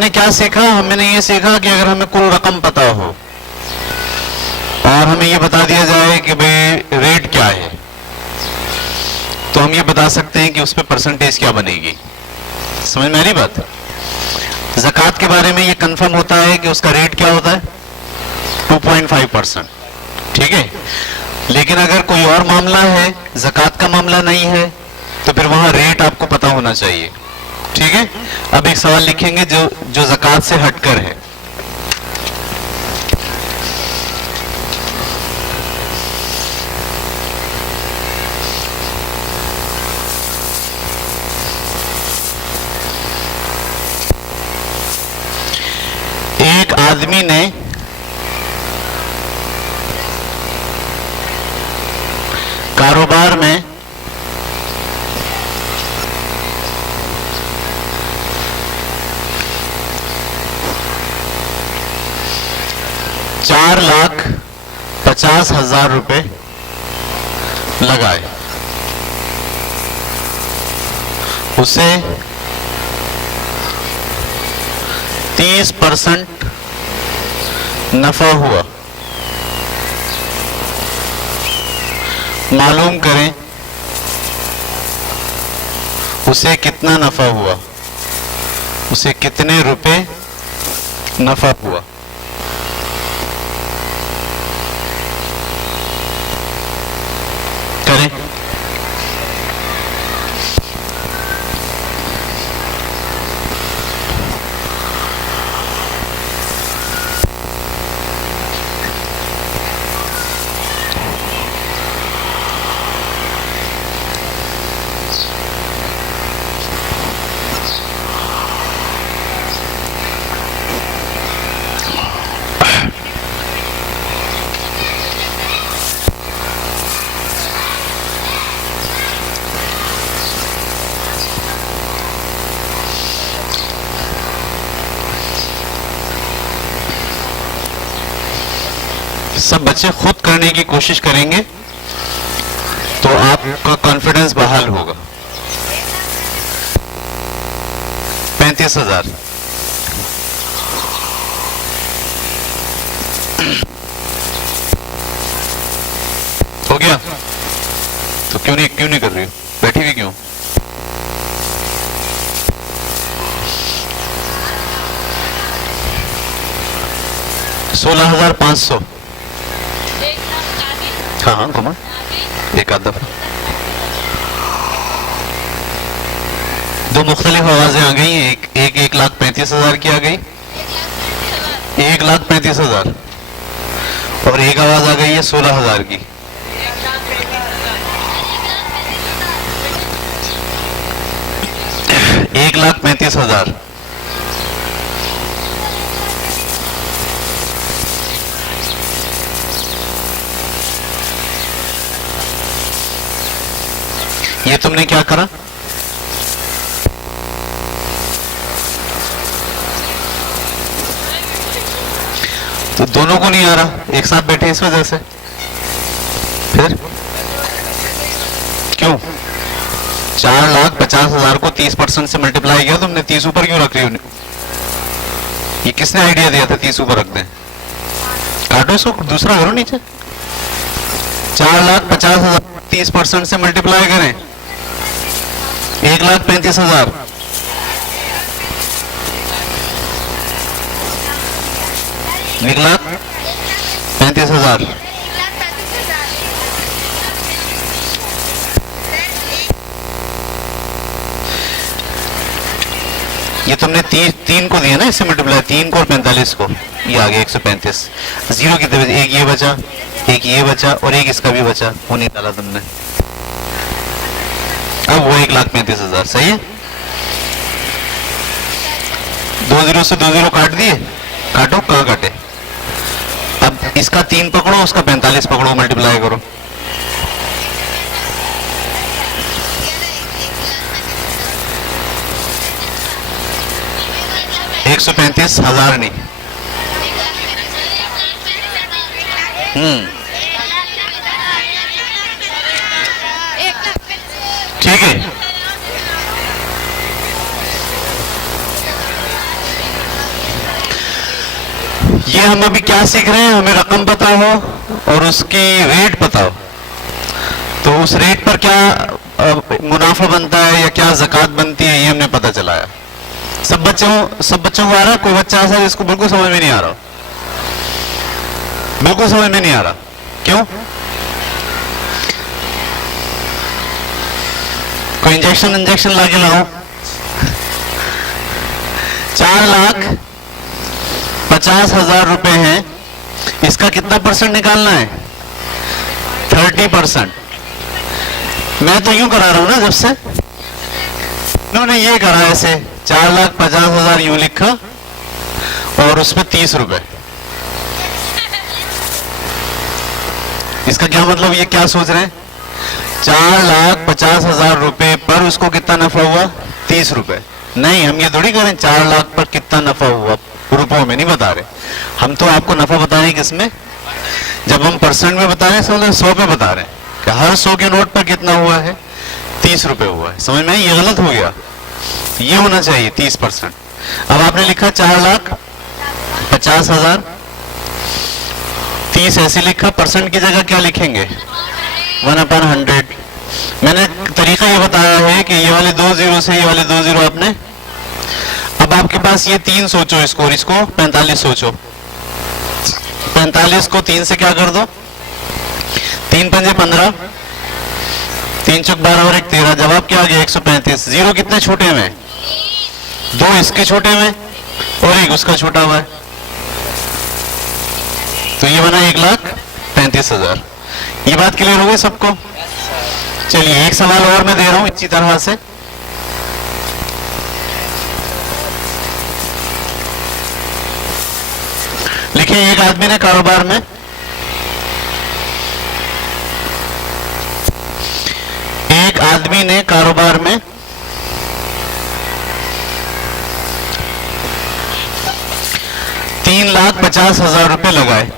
हमने क्या सीखा? हमने ये सीखा कि अगर हमें कुल रकम पता हो और हमें ये बता दिया जाए कि भाई रेट क्या है, तो हम ये बता सकते हैं कि उस पर परसेंटेज क्या बनेगी। समझ में आ रही बात? ज़कात के बारे में ये कंफर्म होता है कि उसका रेट क्या होता है, 2.5%। ठीक है, लेकिन अगर कोई और मामला है, ज़कात का मामला नहीं है, तो फिर वहां रेट आपको पता होना चाहिए। ठीक है, अब एक सवाल लिखेंगे जो ज़कात से हटकर है। एक आदमी ने कारोबार में 4,50,000 रुपए लगाए। उसे 30% नफा हुआ। मालूम करें उसे कितना नफा हुआ, उसे कितने रुपए नफा हुआ। करें। सब बच्चे खुद करने की कोशिश करेंगे तो आपका कॉन्फिडेंस बहाल होगा। 35,000 हो गया? तो क्यों नहीं कर रही हो? बैठी हुई क्यों? $16,500। हाँ घुमा एक आध दफा। दो मुख्तलिफ आवाजें आ गई। एक 1,35,000 की आ गई, 1,35,000, और एक आवाज आ गई है 16,000 की। एक 1,35,000। ये तुमने क्या करा? तो दोनों को नहीं आ रहा, एक साथ बैठे इस वजह से। फिर क्यों? 4,50,000 को 30% से मल्टीप्लाई किया तुमने, 30 ऊपर क्यों रख रही हो? ये किसने आइडिया दिया था 30 ऊपर रख दें? काटो इसको, दूसरा करो नीचे। 4,50,000 30% से मल्टीप्लाई करें, 1,35,000। एक 1,35,000। ये तुमने तीन को दिया ना, इससे मल्टीप्लाई, 3 को और 45 को, ये आ गया 135। जीरो की तरफ एक ये बचा, एक ये बचा, और एक इसका भी बचा, वो नहीं डाला तुमने। अब वो 1,35,000 सही है। 2 जीरो से 2 जीरो काट दिए, काटो, कहाँ काटे? अब इसका 3 पकड़ो, उसका 45 पकड़ो, मल्टीप्लाई करो। $135,000 नहीं। ठीक है। ये हम अभी क्या सीख रहे हैं, हमें रकम पता हो और उसकी रेट पता हो, तो उस रेट पर क्या मुनाफा बनता है या क्या ज़कात बनती है, ये हमने पता चला है। सब बच्चों को आ रहा है? कोई बच्चा ऐसा जिसको बिल्कुल समझ में नहीं आ रहा? बिल्कुल समझ में नहीं आ रहा, क्यों? कोई इंजेक्शन लाके लगाओ। 4,50,000 रुपए हैं, इसका कितना परसेंट निकालना है? 30%। मैं तो यूं करा रहा हूं ना, जब से उन्होंने ये करा ऐसे 4,50,000 यूं लिखा और उसमें 30 रुपए। इसका क्या मतलब, ये क्या सोच रहे हैं? 4,50,000 रुपए पर उसको कितना नफा हुआ? 30 रुपए। नहीं, हम ये थोड़ी करें 4 लाख पर कितना नफा हुआ, रुपयों में नहीं बता रहे हम। तो आपको नफा बता रहे हैं किसमें? जब हम परसेंट में बता रहे हैं, समझ 100 पे बता रहे हैं कि हर 100 के नोट पर कितना हुआ है? 30 रुपए हुआ है। समझ में? ये गलत हो गया, ये होना चाहिए 30%। अब आपने लिखा 4,50,000, 30 ऐसे लिखा, परसेंट की जगह क्या लिखेंगे? 1/100। मैंने तरीका ये बताया है कि ये वाले 2 जीरो से ये वाले 2 जीरो आपने, अब आपके पास ये 3 सोचो, इसको 45 सोचो। 45 को 3 से क्या कर दो? 3 पंजे 15, 3 चौक 12 और 1 13। जवाब क्या आ गया? 135। जीरो कितने छोटे में? 2 इसके छोटे में और 1 उसका छोटा हुआ है, तो ये बना 1,35,000। ये बात क्लियर हो गई सबको? चलिए एक सवाल और मैं दे रहा हूं इसी तरह से। लिखिए, एक आदमी ने कारोबार में 3,50,000 रुपए लगाए।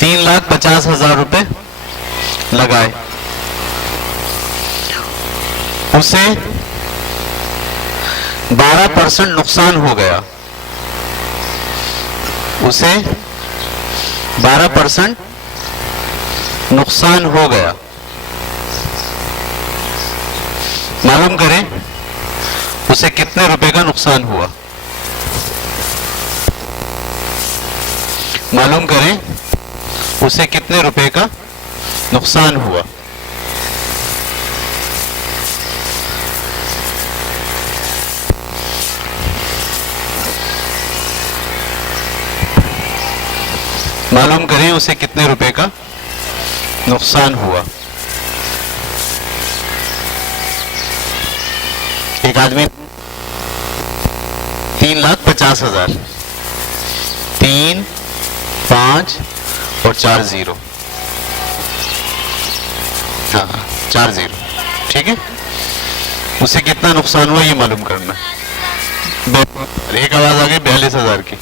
3,50,000 रुपए लगाए। उसे 12% नुकसान हो गया। उसे 12% नुकसान हो गया। मालूम करें उसे कितने रुपए का नुकसान हुआ? मालूम करें उसे कितने रुपए का नुकसान हुआ? मालूम करें उसे कितने रुपए का नुकसान हुआ। एक आदमी 3,50,000, 3, 5 और 4 जीरो, हाँ 4 जीरो, ठीक है। उसे कितना नुकसान हुआ ये मालूम करना। एक आवाज आ गई 42,000 की।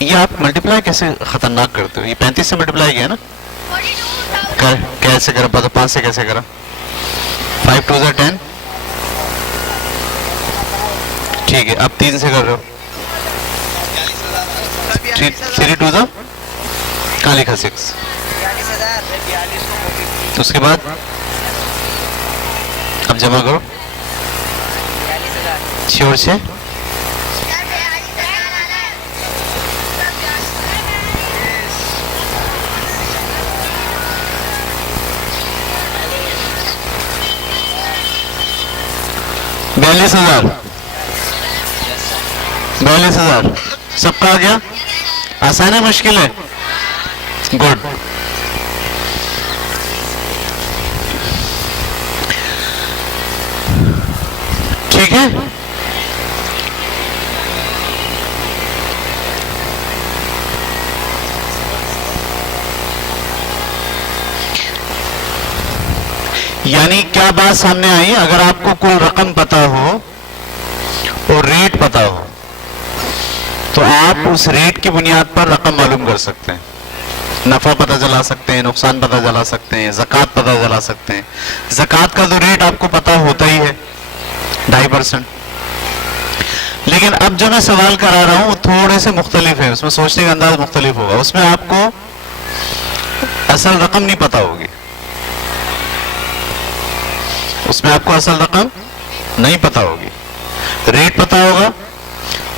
ये आप मल्टीप्लाई कैसे खतरनाक करते हो? ये 35 से मल्टीप्लाई किया ना? कैसे करा? पता 5 से कैसे करा? 5 2 10, ठीक है। अब 3 से कर रहे हो? 3 2 कहाँ लिखा? 6। उसके बाद अब जमा करो 6 और 6, 42,000। 42,000 सबका आ गया? आसान है मुश्किल है? गुड। ठीक है। यानी क्या बात सामने आई? अगर आपको कुल रकम पता हो और रेट पता हो तो उस रेट की बुनियाद पर रकम मालूम कर सकते हैं, नफा पता चला सकते हैं, नुकसान पता चला सकते हैं, ज़कात पता चला सकते हैं। ज़कात का तो रेट आपको पता होता ही है 2.5%। लेकिन अब जो मैं सवाल करा रहा हूं वो थोड़े से मुख्तलिफ है, उसमें सोचने का अंदाज मुख्तलिफ होगा। उसमें आपको असल रकम नहीं पता होगी, उसमें आपको असल रकम नहीं पता होगी, रेट पता होगा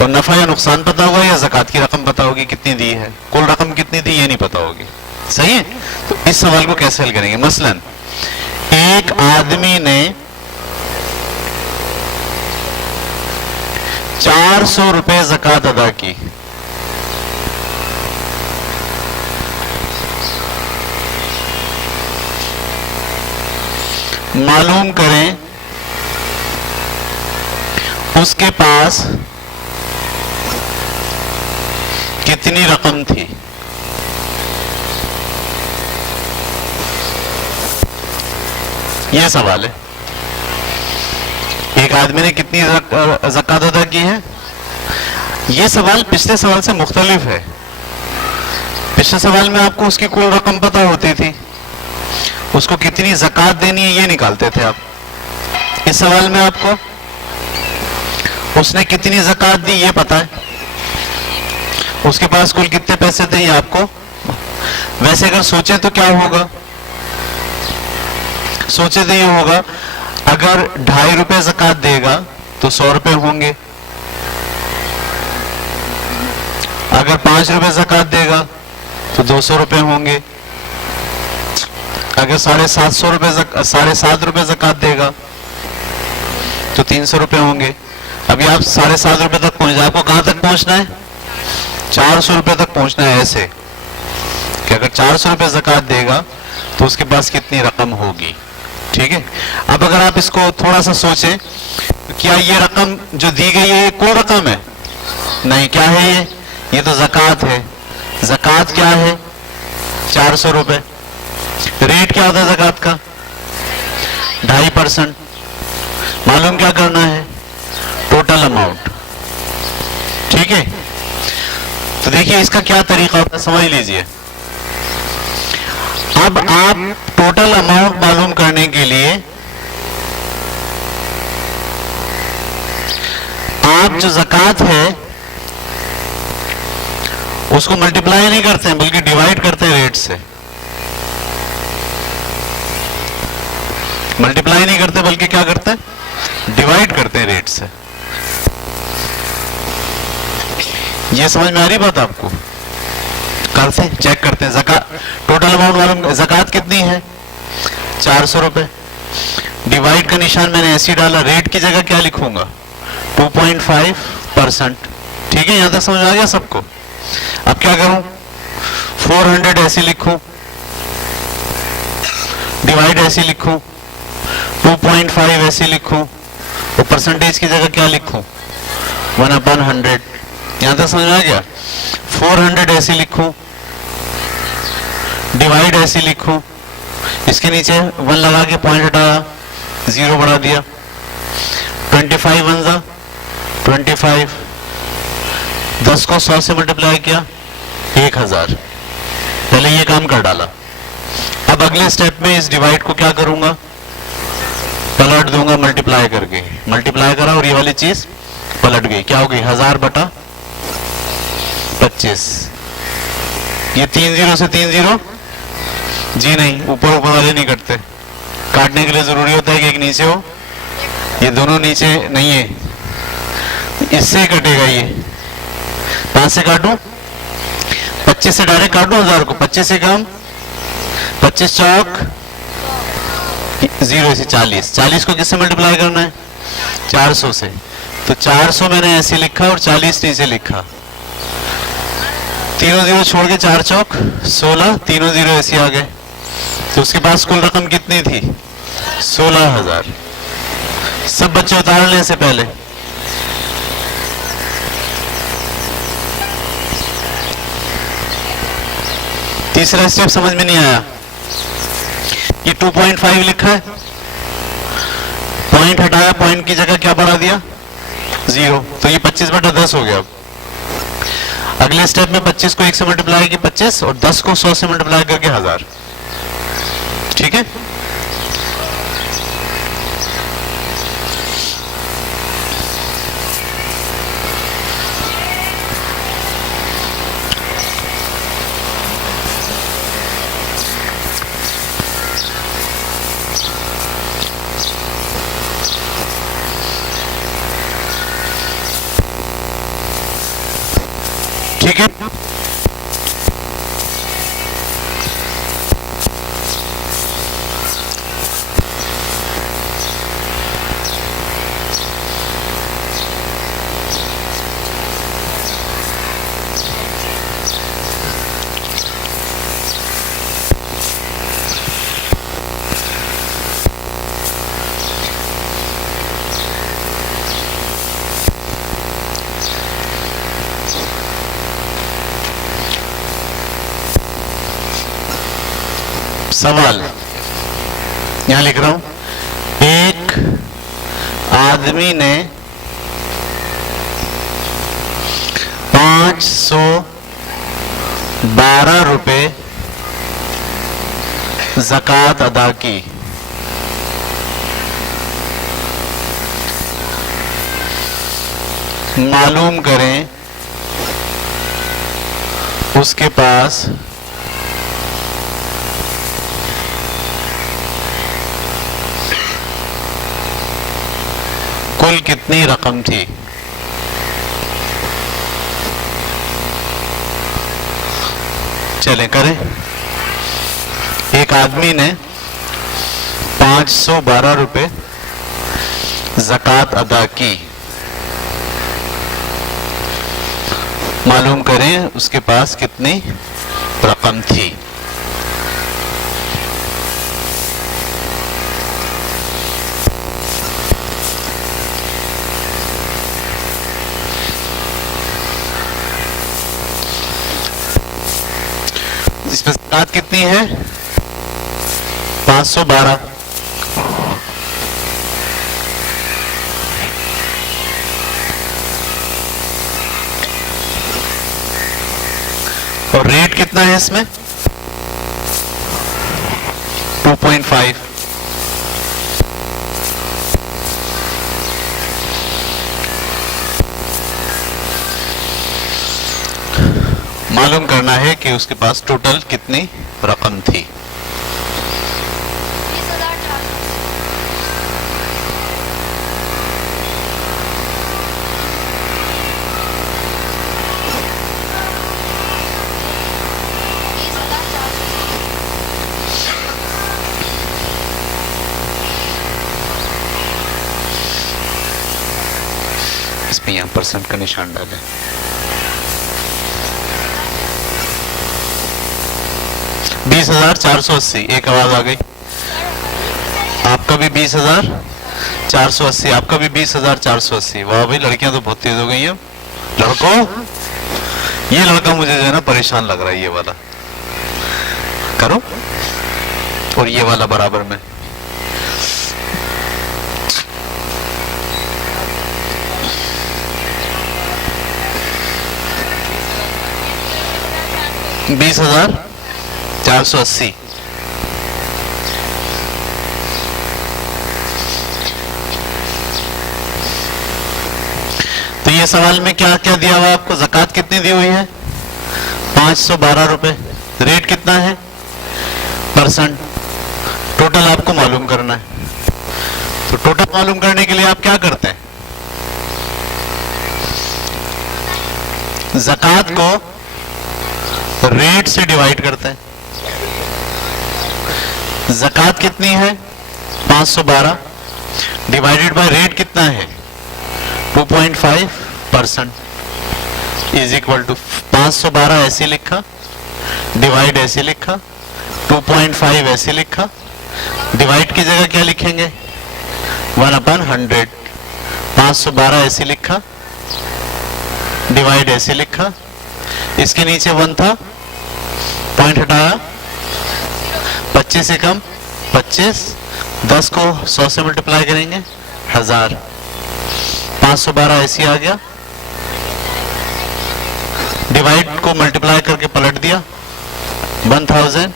और नफा या नुकसान पता होगा या ज़कात की रकम पता होगी कितनी दी है, कुल रकम कितनी दी ये नहीं पता होगी। सही है? तो इस सवाल को कैसे हल करेंगे? मसलन एक आदमी ने 400 रुपए ज़कात अदा की, मालूम करें उसके पास कितनी रकम थी। यह सवाल है। एक आदमी ने कितनी ज़कात अदा की है। यह सवाल पिछले सवाल से मुख्तलिफ है। पिछले सवाल में आपको उसकी कुल रकम पता होती थी, उसको कितनी ज़कात देनी है ये निकालते थे आप। इस सवाल में आपको उसने कितनी ज़कात दी ये पता है, उसके पास कुल कितने पैसे थे ये आपको। वैसे अगर सोचे तो क्या होगा, सोचे तो ये होगा अगर 2.5 रुपए ज़कात देगा तो 100 रुपए होंगे, अगर 5 रुपए ज़कात देगा तो 200 रुपए होंगे, अगर 7.5 रुपए ज़कात देगा तो 300 रुपए होंगे। अभी आप 7.5 रुपए तक पहुंच जाए, आपको कहां तक पहुंचना है? 400 रुपए तक पहुंचना है। ऐसे कि अगर 400 रुपए ज़कात देगा तो उसके पास कितनी रकम होगी। ठीक है, अब अगर आप इसको थोड़ा सा सोचें तो क्या ये रकम जो दी गई है ये कुल रकम है? नहीं, क्या है ये तो ज़कात है। ज़कात क्या है? 400 रुपए। रेट क्या होता है ज़कात का? 2.5%। मालूम क्या करना है? Total amount. ठीक है, तो देखिए इसका क्या तरीका होता है, समझ लीजिए। अब आप टोटल अमाउंट मालूम करने के लिए आप जो ज़कात है उसको मल्टीप्लाई नहीं करते हैं बल्कि डिवाइड करते हैं रेट से। मल्टीप्लाई नहीं करते बल्कि क्या करते हैं? डिवाइड करते हैं रेट से। ये समझ में आ रही बात आपको? कल से चेक करते हैं। ज़कात टोटल अमाउंट मालूम, ज़कात कितनी है? 400 रुपए। डिवाइड का निशान मैंने ऐसे डाला, रेट की जगह क्या लिखूंगा? 2.5%। ठीक है, यहां तक समझ आ गया सबको? अब क्या करूं? 400 ऐसे लिखूं, डिवाइड ऐसे लिखूं, 2.5 ऐसे लिखूं और परसेंटेज की जगह क्या लिखूं? 1/100। यहां तक समझ आ गया? 400 ऐसे लिखूं, डिवाइड ऐसे लिखूं, इसके नीचे 1 लगा के पॉइंट हटाया, 0 बढ़ा दिया। 25 1 जा 25, 10 को 100 से मल्टीप्लाई किया 1000। पहले ये काम कर डाला। अब अगले स्टेप में इस डिवाइड को क्या करूंगा? पलट दूंगा मल्टीप्लाई करके। मल्टीप्लाई करा और ये वाली चीज पलट गई, क्या हो गई? 1000/25। ये 3 0 से 3 0 जी नहीं, ऊपर ऊपर वाले नहीं कटते। काटने के लिए जरूरी होता है कि एक नीचे हो, ये दोनों नीचे नहीं है, इससे कटेगा। ये 5 से काटूं, 25 से डायरेक्ट काटूं 1000 को, 25 से कम, 25 चौक 0 से 40। 40 को किससे मल्टीप्लाई करना है? 400 से। तो 400 मैंने ऐसे लिखा और 40 नीचे लिखा। तीनों 0 छोड़ के 4 चौक 16, तीनों 0 ऐसे आ गए। तो उसके पास कुल रकम कितनी थी? 16,000। सब बच्चे उतार लें से पहले। तीसरा स्टेप समझ में नहीं आया। ये 2.5 लिखा है, पॉइंट हटाया, पॉइंट की जगह क्या बढ़ा दिया? 0। तो ये 25/10 हो गया। अगले स्टेप में 25 को 1 से मल्टीप्लाई की 25 और 10 को 100 से मल्टीप्लाई करके 1000। ठीक है, ठीक है। सवाल यहां लिख रहा हूं, एक आदमी ने 512 रुपए ज़कात अदा की। मालूम करें उसके पास कुल कितनी रकम थी। चलें करें। एक आदमी ने 512 रुपए ज़कात अदा की। मालूम करें उसके पास कितनी रकम थी। इसमें ज़कात कितनी है? 512। और रेट कितना है इसमें? 2.5। मालूम करना है कि उसके पास टोटल कितनी रकम थी। इसमें यहां परसेंट का निशान डालें। बीस 20,480। एक आवाज आ गई। आपका भी 20,480। आपका भी 20,480। वाह भाई, लड़कियां तो बहुत तेज हो गई हैं। लड़कों, ये लड़का मुझे जो है ना परेशान लग रहा है। ये वाला करो और ये वाला बराबर में। बीस 480। तो ये सवाल में क्या क्या दिया हुआ आपको? ज़कात कितनी दी हुई है? 512 रुपए। रेट कितना है? परसेंट। टोटल आपको मालूम करना है। तो टोटल मालूम करने के लिए आप क्या करते हैं? ज़कात को रेट से डिवाइड करते हैं। ज़कात कितनी है? 512 डिवाइडेड बाय रेट कितना है? 2.5% इज इक्वल टू 512 ऐसे लिखा, डिवाइड ऐसे लिखा, 2.5 ऐसे लिखा। डिवाइड की जगह क्या लिखेंगे? 1/100। 512 ऐसे लिखा, डिवाइड ऐसे लिखा, इसके नीचे 1 था, पॉइंट हटाया, 25 से कम 25, 10 को 100 से मल्टीप्लाई करेंगे 1000। 512 ऐसी आ गया, डिवाइड को मल्टीप्लाई करके पलट दिया, 1000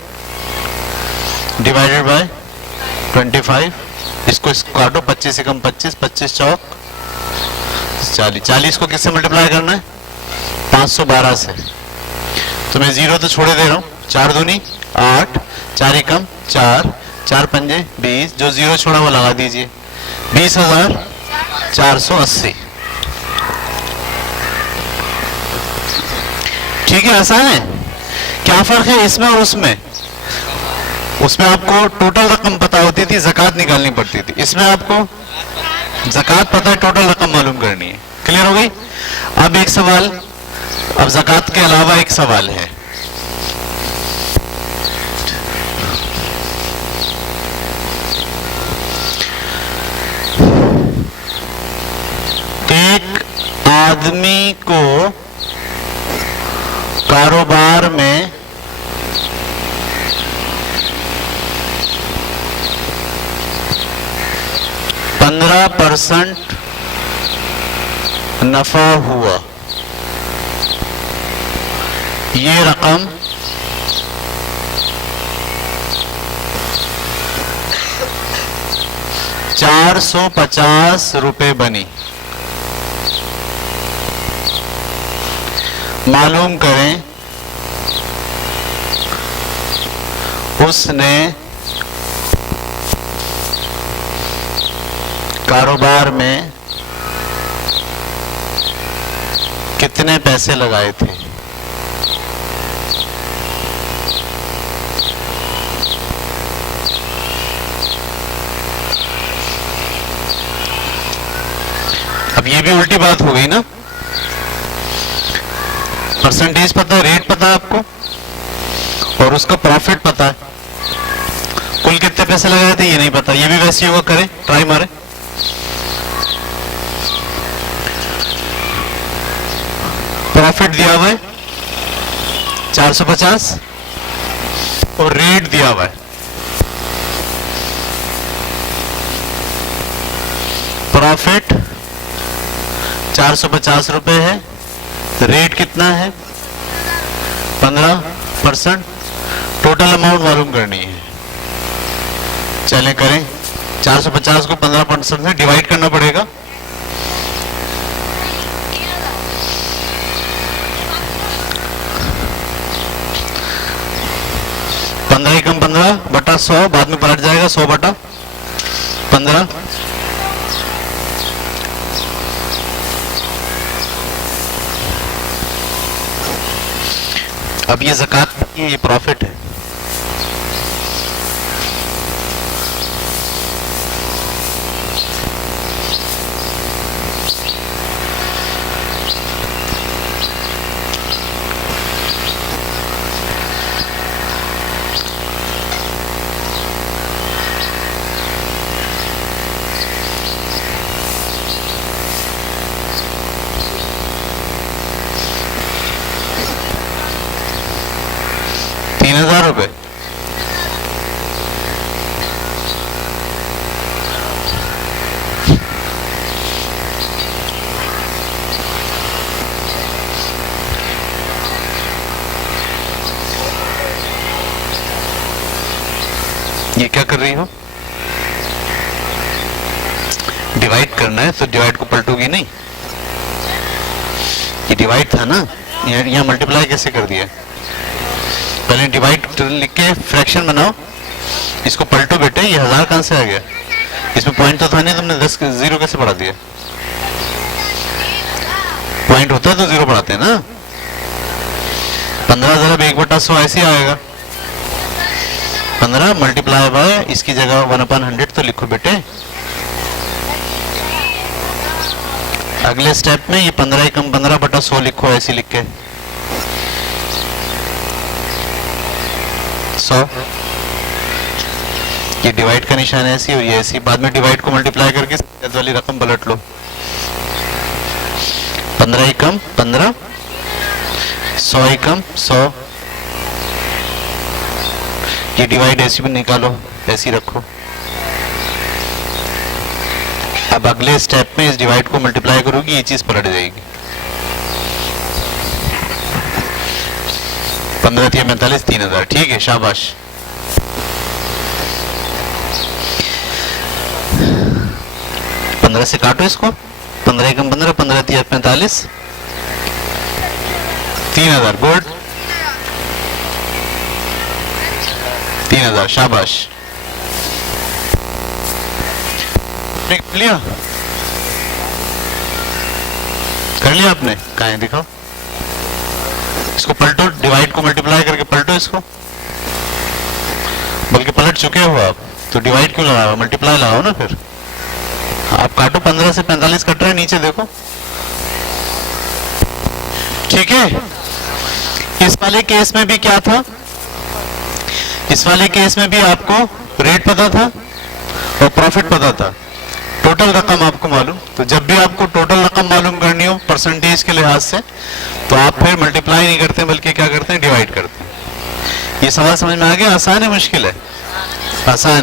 डिवाइडेड बाय 25, इसको काटो, 25 से कम 25, 25 चौक 40, 40 को किससे मल्टीप्लाई करना है, 512 से। तो मैं जीरो तो छोड़े दे रहा हूं, 4 दूनी 8, 4 एकम 4, 4 पंजे 20, जो जीरो छोड़ा वो लगा दीजिए, 20,480। ठीक है, आसान है। क्या फर्क है इसमें और उसमें? उसमें आपको टोटल रकम पता होती थी, ज़कात निकालनी पड़ती थी। इसमें आपको ज़कात पता है, टोटल रकम मालूम करनी है। क्लियर हो गई? अब एक सवाल, अब ज़कात के अलावा एक सवाल है, एक आदमी को कारोबार में 15% नफा हुआ, ये रकम ₹450 बनी। मालूम करें उसने कारोबार में कितने पैसे लगाए थे। अब ये भी उल्टी बात हो गई ना, परसेंटेज पता है, रेट पता है आपको, और उसका प्रॉफिट पता है, कुल कितने पैसे लगाए थे ये नहीं पता। ये भी वैसे ही होगा, करें ट्राई मारे। प्रॉफिट दिया हुआ है 450 और रेट दिया हुआ है, प्रॉफिट 450 रुपए है, रेट कितना है 15%, टोटल अमाउंट मालूम करनी है। चलें करें, 450 को 15% से डिवाइड करना पड़ेगा। पंद्रह कम 15 बटा 100, बाद में पलट जाएगा 100 बटा 15। अब ये ज़कात नहीं है, ये प्रॉफिट है। ₹3000। ये क्या कर रही हो? डिवाइड करना है तो डिवाइड को पलटोगी नहीं, ये डिवाइड था ना, यहाँ मल्टीप्लाई कैसे कर दिया? पहले डिवाइड लिख के फ्रैक्शन बनाओ, इसको पलटो बेटे। ये 1000 कहां से आ गया? इसमें पॉइंट तो था नहीं, तुमने 10 जीरो कैसे बढ़ा दिया? पॉइंट होता है तो जीरो बढ़ाते हैं ना। 15 जरा 1/100 ऐसे आएगा, 15 मल्टीप्लाई बाय, इसकी जगह 1/100 तो लिखो बेटे। अगले स्टेप में ये 15 कम 15 बटा 100 लिखो, ऐसे लिख के 100। ये डिवाइड का निशान ऐसी और ये ऐसी, बाद में डिवाइड को मल्टीप्लाई करके वाली रकम पलट लो। 15 कम 15, 100 कम 100। ये डिवाइड ऐसी भी निकालो, ऐसी रखो। अब अगले स्टेप में इस डिवाइड को मल्टीप्लाई करोगी, ये चीज पलट जाएगी। 15 3 45 3000, ठीक है, शाबाश। पंद्रह से काटो इसको, 15 एकम 15, 15 3 45, 3000, गुड, 3000, शाबाश। कर लिया, कर लिया आपने, कहाँ है दिखाओ, इसको पलटो, डिवाइड को मल्टीप्लाई करके पलटो इसको, बल्कि पलट चुके हो आप, तो डिवाइड क्यों लगाओ, मल्टीप्लाई लगाओ ना फिर। आप काटो, 15 से 45 कट रहा है, नीचे देखो, ठीक है। इस वाले केस में भी क्या था, इस वाले केस में भी आपको रेट पता था और प्रॉफिट पता था, टोटल रकम आपको मालूम। तो जब भी आपको टोटल रकम मालूम करनी हो परसेंटेज के लिहाज से, तो आप फिर मल्टीप्लाई नहीं करते बल्कि क्या करते हैं, डिवाइड करते हैं। ये सवाल समझ में आ गया? आसान है मुश्किल है? आसान है।